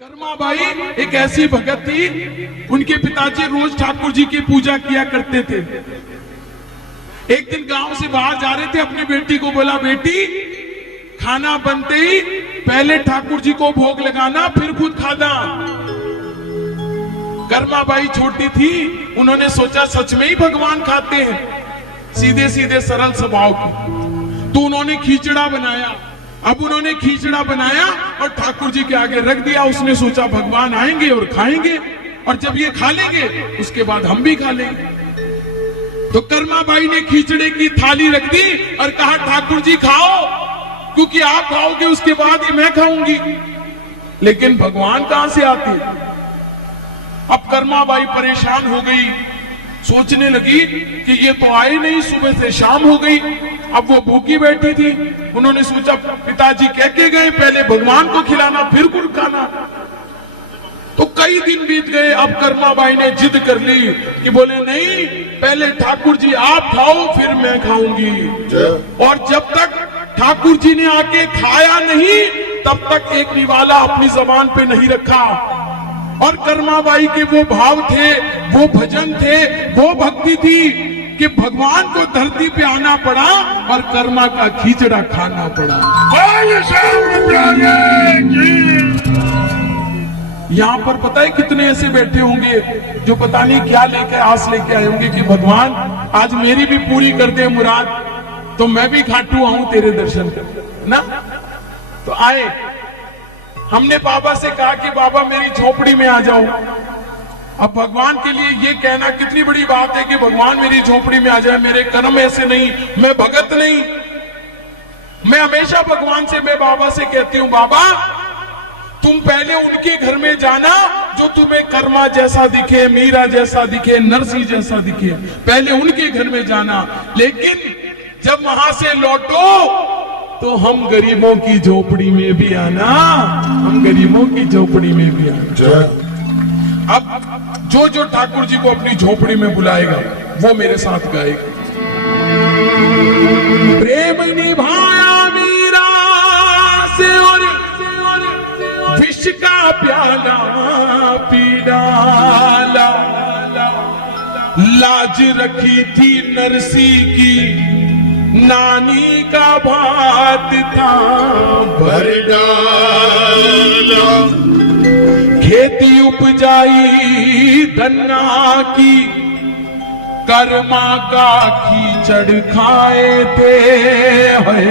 Karma by एक ऐसी भगत थी, उनके पिताजी रोज ठाकुर जी की पूजा किया करते थे। एक दिन गांव से बाहर जा रहे थे, अपनी बेटी को बोला, बेटी खाना बनते ही पहले ठाकुर जी को भोग लगाना, फिर खुद खाना। कर्मा बाई छोटी थी, उन्होंने सोचा सच में ही भगवान खाते हैं, सीधे सीधे सरल स्वभाव की। तो उन्होंने खींचड़ा बनाया। अब उन्होंने खींचड़ा बनाया और ठाकुर जी के आगे रख दिया। उसने सोचा भगवान आएंगे और खाएंगे, और जब ये खा लेंगे उसके बाद हम भी खा लेंगे। तो कर्मा बाई ने खींचड़े की थाली रख दी और कहा, ठाकुर जी खाओ, क्योंकि आप खाओगे उसके बाद ही मैं खाऊंगी। लेकिन भगवान कहां से आते? अब कर्मा बाई परेशान हो गई, सोचने लगी कि ये तो आए नहीं, सुबह से शाम हो गई, अब वो भूखी बैठी थी। उन्होंने सोचा पिताजी कह के गए पहले भगवान को खिलाना फिर खुद खाना। तो कई दिन बीत गए। अब कर्मा बाई ने जिद कर ली कि बोले नहीं, पहले ठाकुर जी आप खाओ फिर मैं खाऊंगी। और जब तक ठाकुर जी ने आके खाया नहीं, तब तक एक निवाला अपनी जबान पे नहीं रखा। और कर्मा बाई के वो भाव थे, वो भजन थे, वो भक्ति थी कि भगवान को धरती पे आना पड़ा और कर्मा का खींचड़ा खाना पड़ा। यहाँ पर पता है कितने ऐसे बैठे होंगे जो पता नहीं क्या लेकर आस लेके आए होंगे कि भगवान आज मेरी भी पूरी कर दे मुराद, तो मैं भी खाटू आऊं तेरे दर्शन कर ना। तो आए, हमने बाबा से कहा कि बाबा मेरी झोपड़ी में आ जाओ। अब भगवान के लिए ये कहना कितनी बड़ी बात है कि भगवान मेरी झोपड़ी में आ जाए। मेरे कर्म ऐसे नहीं, मैं भगत नहीं। मैं हमेशा भगवान से, मैं बाबा से कहती हूँ, बाबा तुम पहले उनके घर में जाना जो तुम्हें कर्मा जैसा दिखे, मीरा जैसा दिखे, नरसिंह जैसा दिखे, पहले उनके घर में जाना। लेकिन जब वहां से लौटो तो हम गरीबों की झोपड़ी में भी आना, हम गरीबों की झोपड़ी में भी आना। अब जो जो ठाकुर जी को अपनी झोपड़ी में बुलाएगा वो मेरे साथ गाएगा। प्रेम निभाया मीरा से और विष का प्याला पी डाला, लाज रखी थी नरसिंह की, नानी का भात था भर डाला। खेती उपजाई धन्ना की, कर्मा का खींचड़ खाए थे है।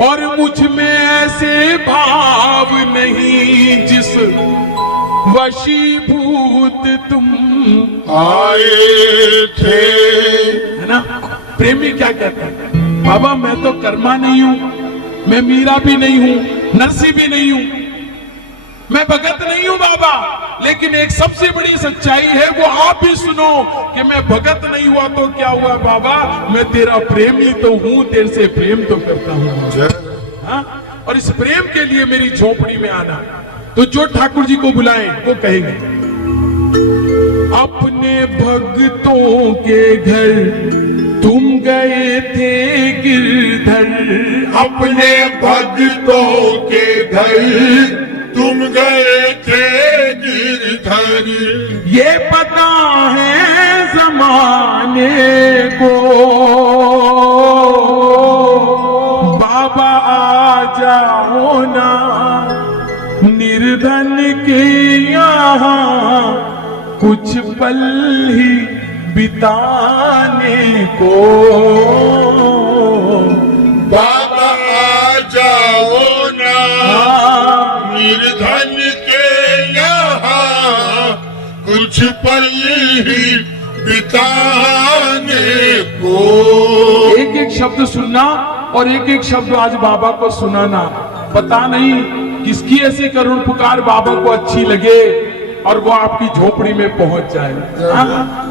और मुझ में ऐसे भाव नहीं जिस वशीभूत तुम आए थे, है ना। प्रेमी क्या कहता है, बाबा मैं तो कर्मा नहीं हूं, मैं मीरा भी नहीं हूं, नरसिंह भी नहीं हूं, मैं भगत नहीं हूं बाबा, लेकिन एक सबसे बड़ी सच्चाई है वो आप भी सुनो कि मैं भगत नहीं हुआ तो क्या हुआ बाबा, मैं तेरा प्रेमी तो हूं, तेरे से प्रेम तो करता हूं। हाँ? और इस प्रेम के लिए मेरी झोपड़ी में आना। तो जो ठाकुर जी को बुलाएं वो कहेंगे, अपने भक्तों के घर तुम गए थे गिरधर, अपने भक्तों के घर तुम गए थे गिरधर। ये पता है जमाने को, बाबा आ जाओ ना निर्धन के यहाँ कुछ पल ही बिताने को। बाबा आ जाओ ना निर्धन के यहाँ कुछ पल ही बिताने को। एक एक शब्द सुनना और एक एक शब्द आज बाबा को सुनाना। पता नहीं किसकी ऐसी करुण पुकार बाबा को अच्छी लगे और वो आपकी झोपड़ी में पहुंच जाए।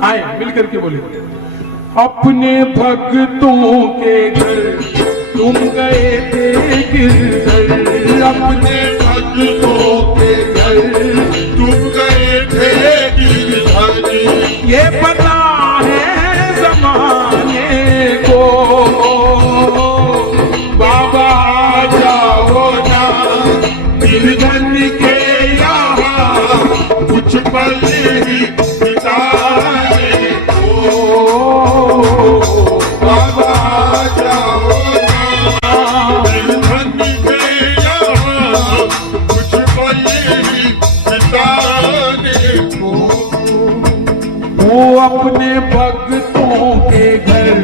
आए मिलकर के बोले, अपने भक्तों के घर तुम गए थे गिरधर, अपने भक्तों के घर तुम गए थे गिरधर। ये पता है जमाने को, बाबा आ जाओ ना निर्धन निर्धन के यहाँ कुछ पल ही बिताने को बाबा जाओ ना। निर्धन के यहाँ कुछ पल ही बिताने को। वो अपने भक्तों के घर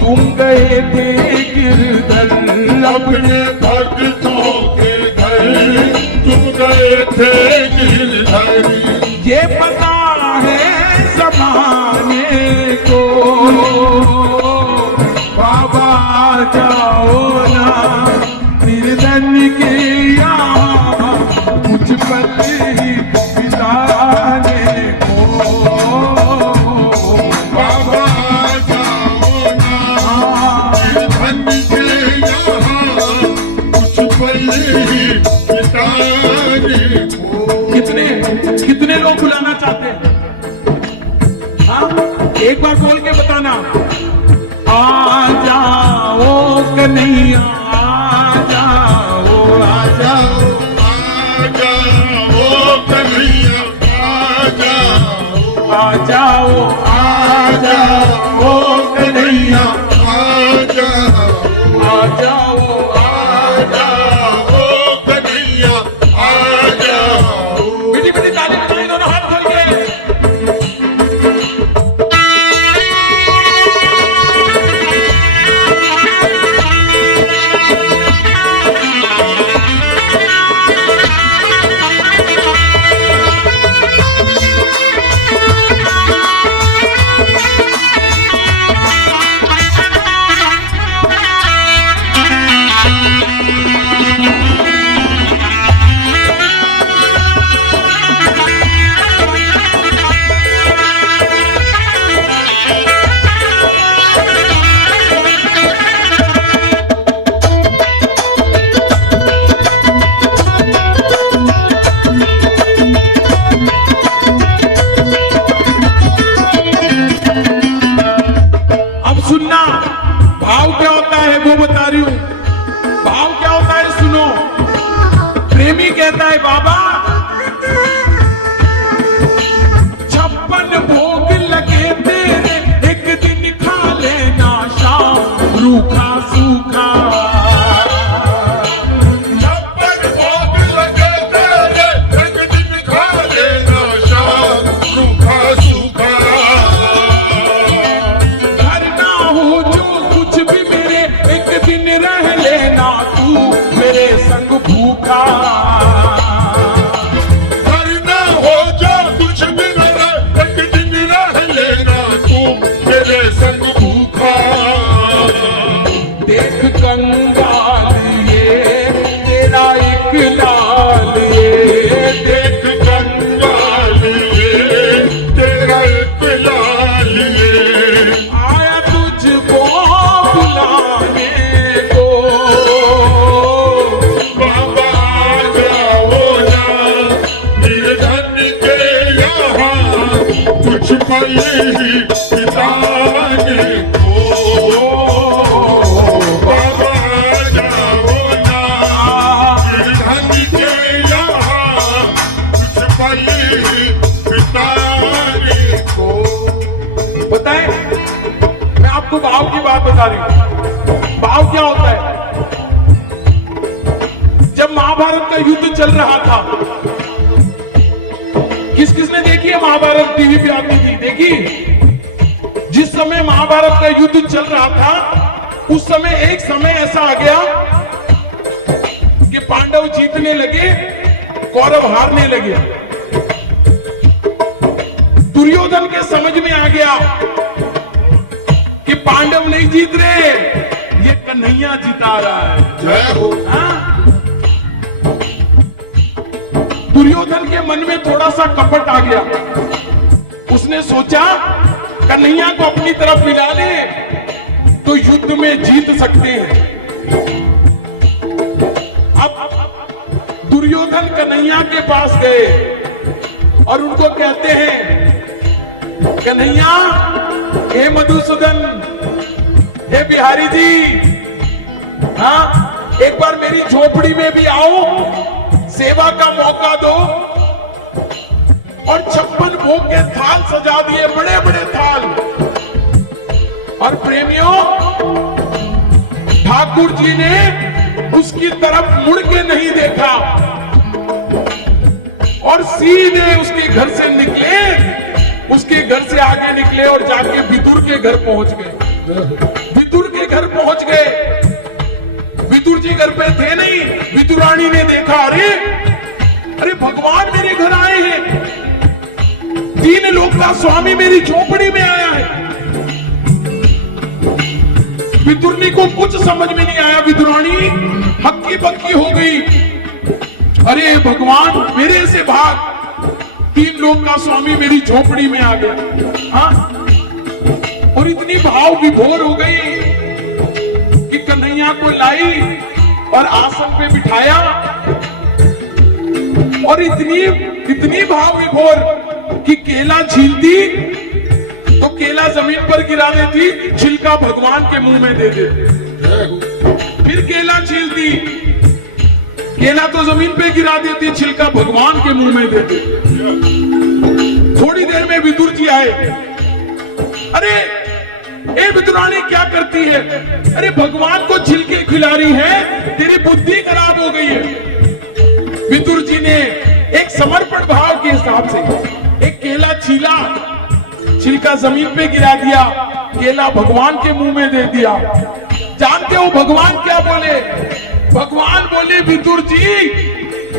तुम गए थे गिरधर, अपने भक्तों के घर तुम गए थे गिरधर। ये पता है जमाने को, बाबा जाओ ना निर्धन के यहाँ कुछ पल ही बिताने को। बाबा जाओ ना निर्धन के यहाँ कुछ पल ही बिताने को। कितने लोग बुलाना चाहते हैं? हाँ, एक बार बोल के बताना। आ जाओ कन्हैया, आ जाओ, आ जाओ, आ जाओ कन्हैया, आ जाओ, आ जाओ, आ जाओ कन्हैया, आ जाओ, आ जाओ, आ जाओ कन्हैया, आ जाओ। बेटी बेटी ताली बजाएं दोनों हाथ खोल के। अब सुनना, भाव क्या होता है वो बता रही हूं। भाव क्या होता है सुनो। प्रेमी कहता है बाबा 56 भोग लगे तेरे, एक दिन खा लेना शाम रूखा सूखा। 56 भोग लगे तेरे, एक दिन खा लेना शाम रूखा सूखा। घर ना हो जो कुछ भी मेरे, एक दिन रह लेना तू मेरे संग भूखा। करना हो जो कुछ भी मेरा, एक दिन रह लेना तू मेरे संग भूखा। देख कंगाल ये तेरा एक लाल ये, देख कंगाल ये तेरा एक लाल ये। आया तुझको बुलाने को। बाबा जाओ ना निर्धन के यहाँ कुछ पल ही बिताने को। बाबा जाओ ना निर्धन के यहाँ कुछ पल ही बिताने को। पता है, मैं आपको भाव की बात बता रही हूं। भाव क्या होता है? जब महाभारत का युद्ध चल रहा था, किस किसने देखी है महाभारत? टीवी पे आती थी, देखी? जिस समय महाभारत का युद्ध चल रहा था, उस समय एक समय ऐसा आ गया कि पांडव जीतने लगे, कौरव हारने लगे। दुर्योधन के समझ में आ गया कि पांडव नहीं जीत रहे, ये कन्हैया जिता रहा है। जय हो। हाँ? दुर्योधन के मन में थोड़ा सा कपट आ गया। उसने सोचा कन्हैया को अपनी तरफ मिला ले तो युद्ध में जीत सकते हैं। अब दुर्योधन कन्हैया के पास गए और उनको कहते हैं, कन्हैया, हे मधुसूदन, हे बिहारी जी, हाँ, एक बार मेरी झोपड़ी में भी आओ, सेवा का मौका दो। और 56 भोग के थाल सजा दिए, बड़े बड़े थाल। और प्रेमियों, ठाकुर जी ने उसकी तरफ मुड़ के नहीं देखा और सीधे उसके घर से निकले, उसके घर से आगे निकले और जाके विदुर के घर पहुंच गए। विदुर के घर पहुंच गए। विदुर जी घर पे थे नहीं। विदुरानी ने देखा, अरे अरे भगवान मेरे घर आए हैं, तीन लोक का स्वामी मेरी झोपड़ी में आया है। विदुरनी को कुछ समझ में नहीं आया। विदुरानी हक्की बक्की हो गई। अरे भगवान मेरे से भाग, तीन लोक का स्वामी मेरी झोपड़ी में आ गया। हाँ, और इतनी भाव विभोर हो गई कि कन्हैया को लाई और आसन पे बिठाया। और इतनी भाव विभोर कि केला छीलती तो केला जमीन पर गिरा देती, छिलका भगवान के मुंह में दे देती। फिर केला छीलती, केला तो जमीन पे गिरा देती, छिलका भगवान के मुंह में दे देती। थोड़ी देर में विदुर जी आए। अरे ए विदुरानी क्या करती है? अरे भगवान को छिलके खिला रही है, तेरी बुद्धि खराब हो गई है। विदुर जी ने एक समर्पण भाव के हिसाब से एक केला छीला, छिलका जमीन पे गिरा दिया, केला भगवान के मुंह में दे दिया। जानते हो भगवान क्या बोले? भगवान बोले, विदुर जी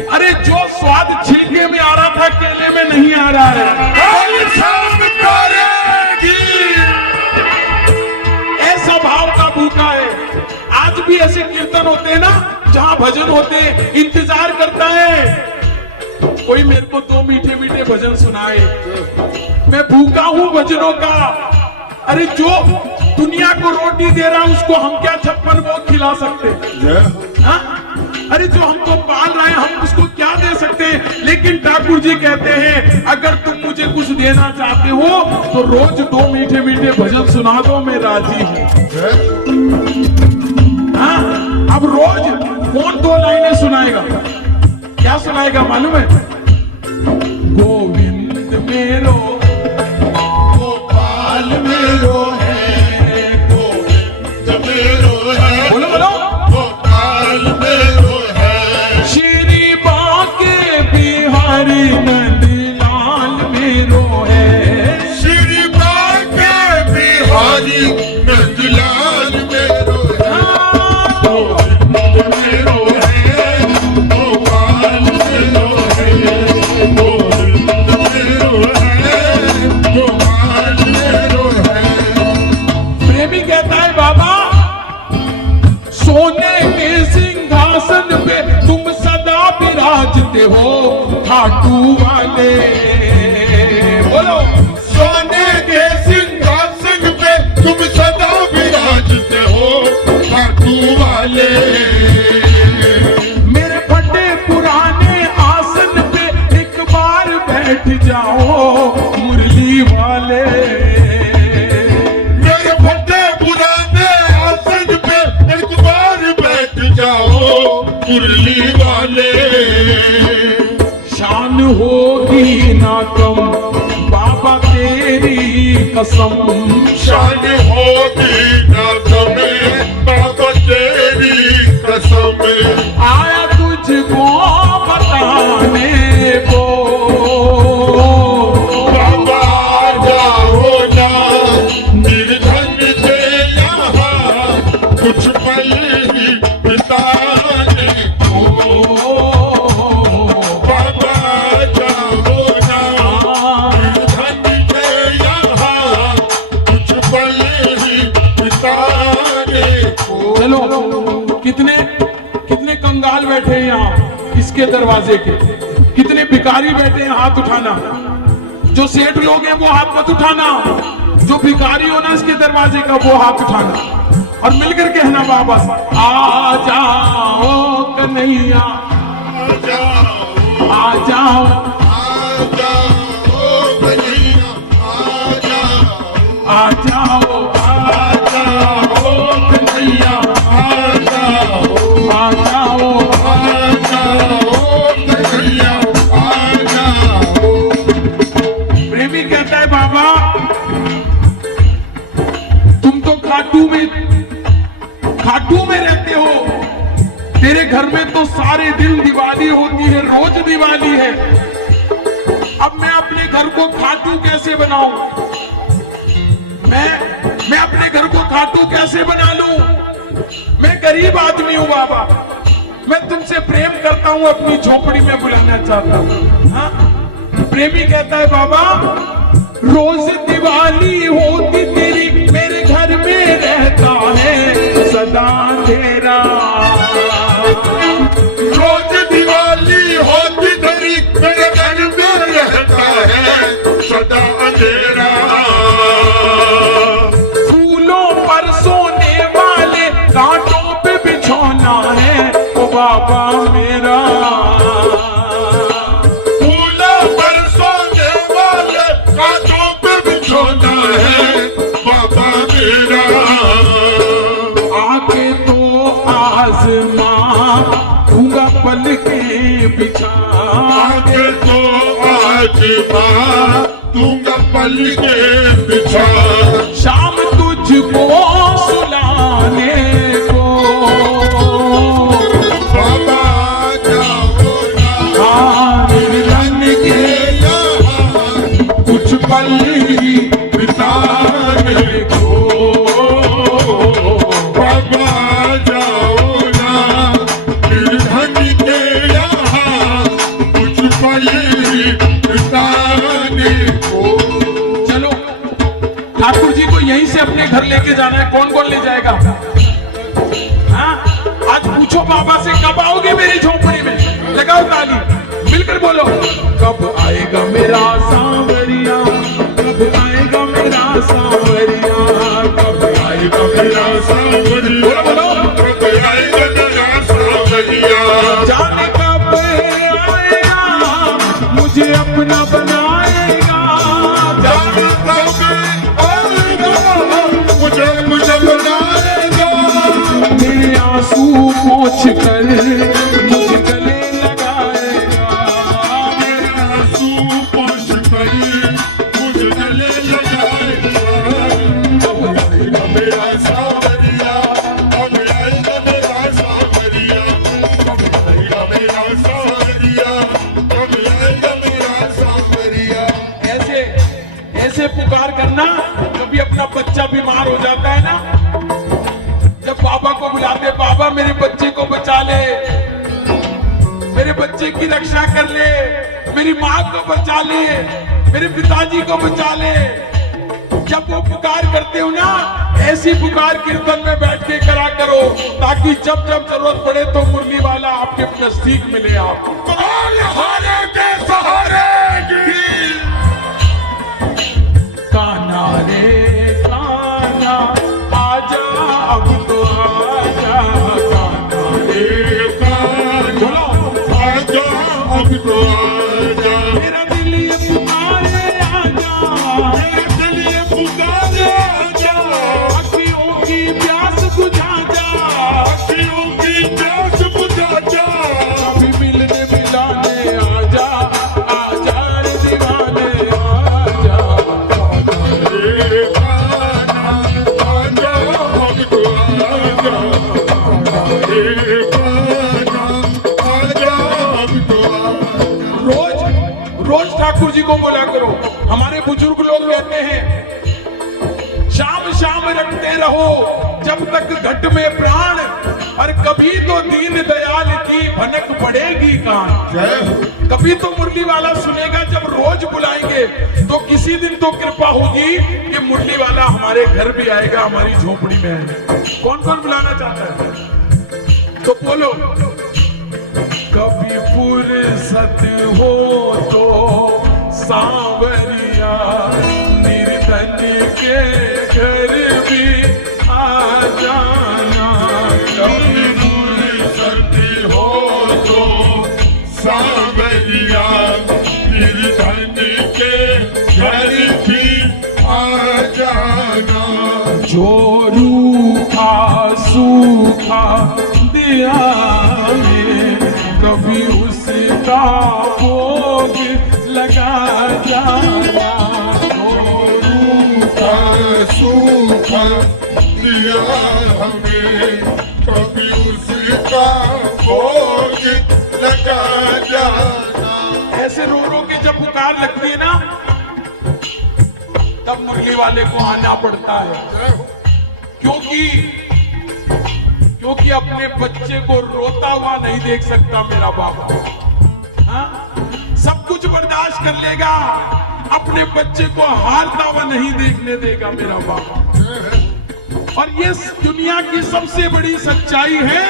अरे जो स्वाद छिलके में आ रहा था केले में नहीं आ रहा है। ऐसा भाव का भूखा है। आज भी ऐसे कीर्तन होते हैं ना, जहां भजन होते हैं, इंतजार करता है कोई मेरे को दो मीठे मीठे भजन सुनाए। मैं भूखा हूं भजनों का। अरे जो दुनिया को रोटी दे रहा है उसको हम क्या 56 भोग खिला सकते हैं? हाँ? अरे जो हमको पाल रहा है हम उसको क्या दे सकते हैं? लेकिन ठाकुर जी कहते हैं, अगर तुम मुझे कुछ देना चाहते हो तो रोज दो मीठे मीठे भजन सुना दो, मैं राजी हूं। हाँ? अब रोज कौन 2 लाइनें सुनाएगा? क्या सुनाएगा मालूम है? गोविंद मेरो गोपाल मेरो है, गोविंद मेरो है, बोलो बोलो, गोपाल मेरो है, श्री बांके बिहारी नंदलाल मेरो है, श्री बांके बिहारी नंदलाल मेरो है, गोविंद मेरो है, गोपाल मेरो है, गोविंद मेरो है, गोपाल मेरो है। प्रेमी कहता है, बाबा सोने के सिंहासन पे तुम सदा विराजते हो खाटू वाले। बोलो, सोने के सिंहासन पे तुम सदा विराजते हो खाटू वाले। मेरे फटे पुराने आसन पे एक बार बैठ जाओ मुरली वाले। मेरे फटे पुराने आसन पे एक बार बैठ जाओ मुरली वाले। शान होगी ना कम बाबा तेरी कसम, शान होगी ना कम बाबा तेरी कसम। आया तुझको बताने को बाबा, आ जाओ ना निर्धन से यहाँ कुछ पल ही बिताने को। बाबा आ जाओ ना निर्धन से यहाँ कुछ पल ही बिताने को। चलो, कितने कंगाल बैठे हैं यहाँ इसके दरवाजे के, कितने भिखारी बैठे हैं, हाथ उठाना। जो सेठ लोग हैं वो हाथ मत उठाना, जो भिखारी हो ना इसके दरवाजे का वो हाथ उठाना और मिलकर कहना, बाबा आ जाओ कन्हैया, आ जाओ, आ जाओ, आ जाओ कन्हैया, आ जाओ, आ जाओ, आ जाओ कन्हैया, आ जाओ, आ जाओ, आ जाओ। तो सारे दिन दिवाली होती है, रोज दिवाली है। अब मैं अपने घर को खाटू कैसे बनाऊं? मैं अपने घर को खाटू कैसे बना लूं? मैं गरीब आदमी हूं बाबा, मैं तुमसे प्रेम करता हूं, अपनी झोपड़ी में बुलाना चाहता हूं। हाँ? प्रेमी कहता है बाबा रोज दिवाली होती तेरी, मेरे घर में रहता है सदा अंधेरा। रोज दिवाली होती तेरी, मेरे घर में रहता है सदा अंधेरा। फूलों पर सोने वाले कांटों पे बिछौना है ओ बाबा मेरा। फूलों पर सोने वाले कांटों पे बिछौना है बाबा मेरा। आके तो आजमा दूंगा पल के बिछा, आगे तो आज दूंगा पल के बिछा। शाम तुझको सुलाने को बाबा जाओ ना मिलन के यहाँ, कुछ पल बिताने को। बाबा जाओ ना निर्धन के यहाँ, कुछ पल बिताने को। चलो ठाकुर जी को यहीं से अपने घर लेके जाना है, कौन कौन ले जाएगा? हाँ? आज पूछो बाबा से कब आओगे मेरी झोपड़ी में? लगाओ ताली, मिलकर बोलो कब आएगा मेरा सांवरिया, कब आएगा मेरा सांवरिया, कब आएगा मेरा सांवरिया। बोलो बोलो कब आएगा मेरा सांवरिया, जाने कब आएगा मुझे अपना बनाएगा। जाने कब आएगा मुझे बनाएगा। मेरे आंसू पोंछ कर मुझे गले लगाएगा। मेरे आंसू पोंछ कर मुझे गले लगाएगा। कब आएगा मेरा सांवरिया, कब आएगा मेरा सांवरिया, कब आएगा मेरा सांवरिया, कब आएगा मेरा सांवरिया। ऐसे ऐसे पुकार करना, कभी अपना बच्चा बीमार हो जाता है ना, जब बाबा को बुलाते, बाबा मेरे बच्चे को बचा ले, मेरे बच्चे की रक्षा कर ले, मेरी माँ को बचा ले, मेरे पिताजी को बचा ले। जब वो पुकार करते हो ना, ऐसी पुकार कीर्तन में बैठ के करा करो, ताकि जब जब जरूरत पड़े तो मुरली वाला आपके नजदीक मिले। आप हारे के सहारे की कान्हा रे कान्हा आजा अब तो आजा, कान्हा रे कान्हा आजा अब तो आजा। मेरा दिल ये पुकारे आजा, मेरे दिल ये पुकारे आजा। अखियों की प्यास बुझा जा, अखियों की प्यास बुझा जा। कभी मिलने मिलाने आजा, आजा रे दीवाने आजा। रे कान्हा आजा अब तो आजा। रे कान्हा आजा अब तो आजा। रोज ठाकुर जी को बोला करो। हमारे बुजुर्ग लोग कहते हैं शाम शाम रखते रहो जब तक घट में प्राण, और कभी तो दीन दयाल की भनक पड़ेगी कान। जय हो। कभी तो मुरली वाला सुनेगा, जब रोज बुलाएंगे तो किसी दिन तो कृपा होगी कि मुरली वाला हमारे घर भी आएगा, हमारी झोपड़ी में आएगा। कौन कौन बुलाना चाहता है तो बोलो। कभी फुर्सत हो तो सांवरिया निर्धन के घर भी आ जाना। कभी फुर्सत हो तो सांवरिया निर्धन के घर भी आ जाना। जो रूखा सूखा दिया में कभी उसका भोग लगा जाना। रूखा सूखा दिया हमें, कभी उसका भोग लगा जाना। ऐसे रो रो के जब पुकार लगती है ना, तब मुरली वाले को आना पड़ता है, क्योंकि अपने बच्चे को रोता हुआ नहीं देख सकता मेरा बाबा। हाँ? सब कुछ बर्दाश्त कर लेगा, अपने बच्चे को हारता हुआ नहीं देखने देगा मेरा बाबा। और ये दुनिया की सबसे बड़ी सच्चाई है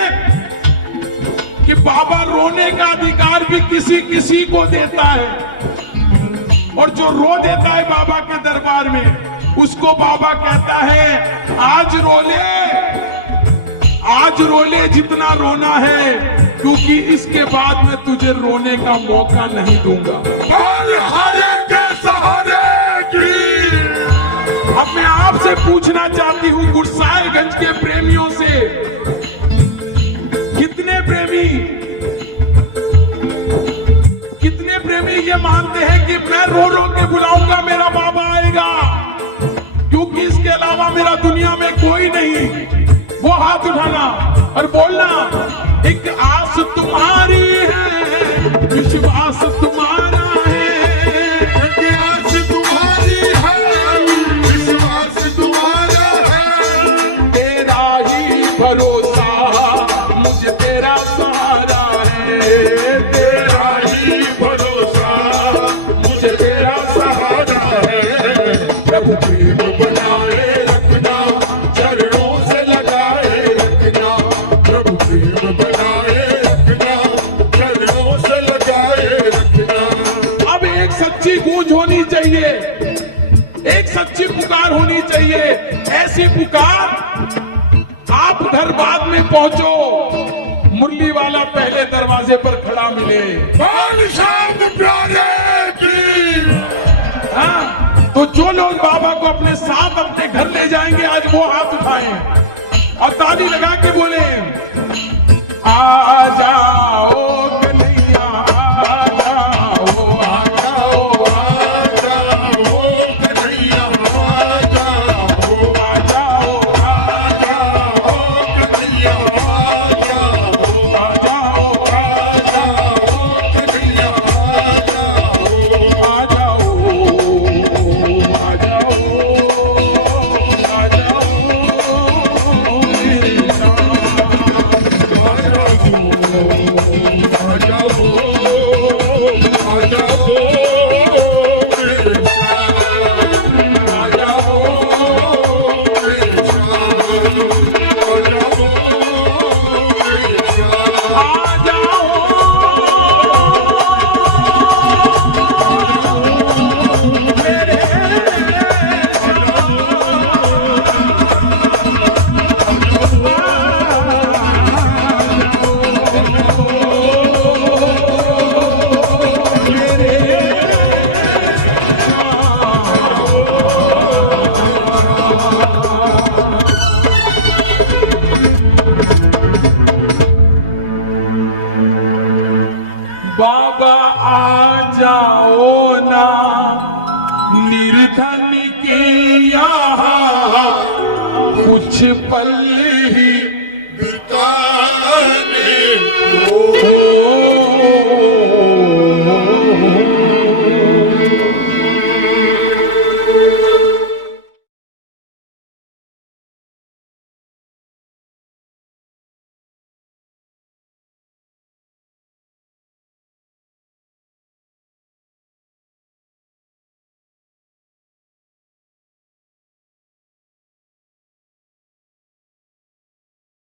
कि बाबा रोने का अधिकार भी किसी किसी को देता है, और जो रो देता है बाबा के दरबार में, उसको बाबा कहता है आज रो ले जितना रोना है, क्योंकि इसके बाद में तुझे रोने का मौका नहीं दूंगा। हारे के सहारे की। अब मैं आपसे पूछना चाहती हूँ गुरसाहिबगंज के प्रेमियों से, कितने प्रेमी ये मानते हैं कि मैं रो रो के बुलाऊंगा मेरा बाबा आएगा, क्योंकि इसके अलावा मेरा दुनिया में कोई नहीं। वो हाथ उठाना और बोलना, एक आस तुम्हारी है, विश्वास तुम्हारा है, एक आस तुम्हारी है, विश्वास तुम्हारा है, तेरा ही भरोसा मुझे तेरा सहारा है, तेरा ही भरोसा मुझे तेरा सहारा है। प्रभु प्रेम बनाए रखना, चरणों से लगाए रखना, प्रभु प्रेम बनाए रखना, चरणों से लगाए रखना। अब एक सच्ची गूंज होनी चाहिए, एक सच्ची पुकार होनी चाहिए। ऐसी पुकार, आप घर बाद में पहुंचो, मुरली वाला पहले दरवाजे पर खड़ा मिले, प्यारे की। हाँ? तो जो लोग बाबा को अपने साथ अपने घर ले जाएंगे, आज वो हाथ उठाएं और ताली लगा के बोले, आ जाओ कन्हैया, आ जाओ, आ जाओ, आ जाओ कन्हैया, आ जाओ, आ जाओ, आ जाओ कन्हैया, आ जाओ, आ जाओ, आ जाओ कन्हैया, आ जाओ, आ जाओ, आ जाओ, आ जाओ मेरे नाम। आ जाओ, आ जाओ मेरे साथ, आ जाओ मेरे साथ, आ जाओ मेरे साथ। आ जाओ मेरे बाबा आ जाओ ना निर्धन के यहाँ, कुछ पल